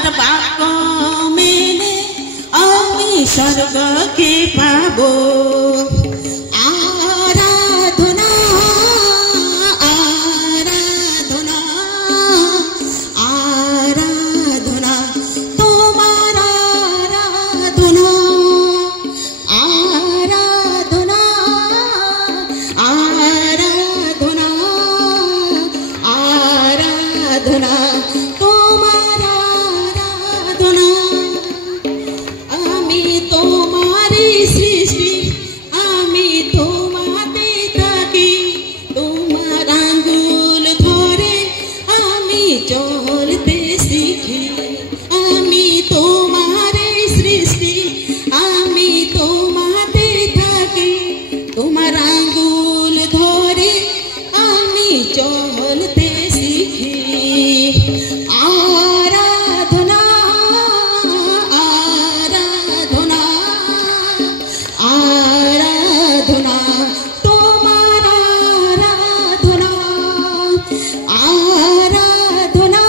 তোমার বাক্য মেনে আমি স্বর্গকে পাবো। আরাধনা আরাধনা আরাধনা তোমার আরাধনা আরাধনা আরাধনা আরাধনা তোমার আরাধনা। আমি তোমারই সৃষ্টি, আমি তোমাতে থাকি, তোমার আঙ্গুল ধরে আমি চলতে শিখি। আমি তোমারই সৃষ্টি, আমি তোমাতে থাকি, তোমার আঙ্গুল ধরে আমি চলতে শিখি। আরাধনা আরাধনা আরাধনা তোমার আরাধনা আরাধনা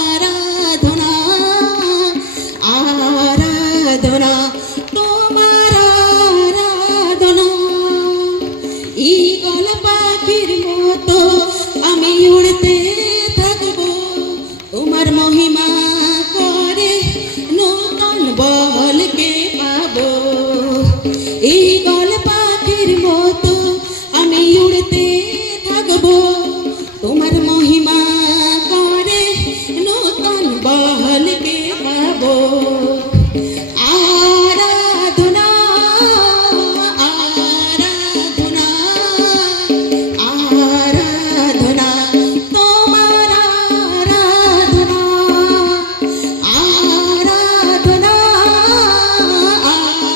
আরাধনা আরাধনা তোমার আরাধনা। ঈগল পাখির মতো আমি উড়তে থাকবো, তোমার মহিমা করে নতুন বলকে পাবো। ঈগল পাখির মতো আমি উড়তে থাকবো, তোমার মহিমা করে নতুন বলকে পাবো। আরাধনা আরাধনা আরাধনা তোমার আরাধনা আরাধনা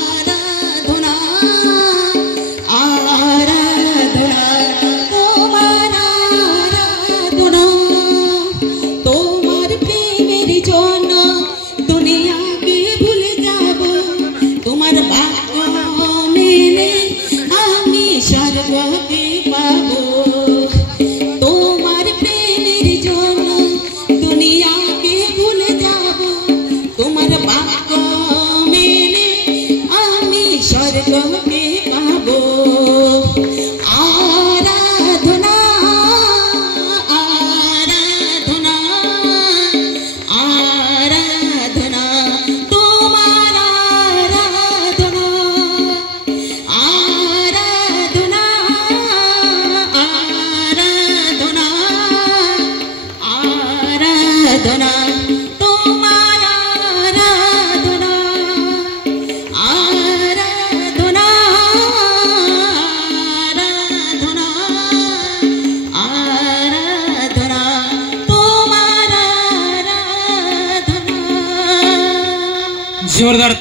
আরাধনা আরাধনা তোমার আরাধনা। তোমার প্রেমের জন্য দুনিয়াকে ভুলে যাব, তোমার বাক্য মেনে আমি স্বর্গকে পাবো। তোমার প্রেমের জন্য দুনিয়াকে ভুলে যাব, তোমার বাক্য মেনে আমি স্বর্গকে পাবো। আরাধনা আরাধনা আরাধনা তোমার আরাধনা আরাধনা আরাধনা আরাধনা তোমার আরাধনা আরাধনা আরাধনা আরাধনা তোমার আরাধনা। जोरदार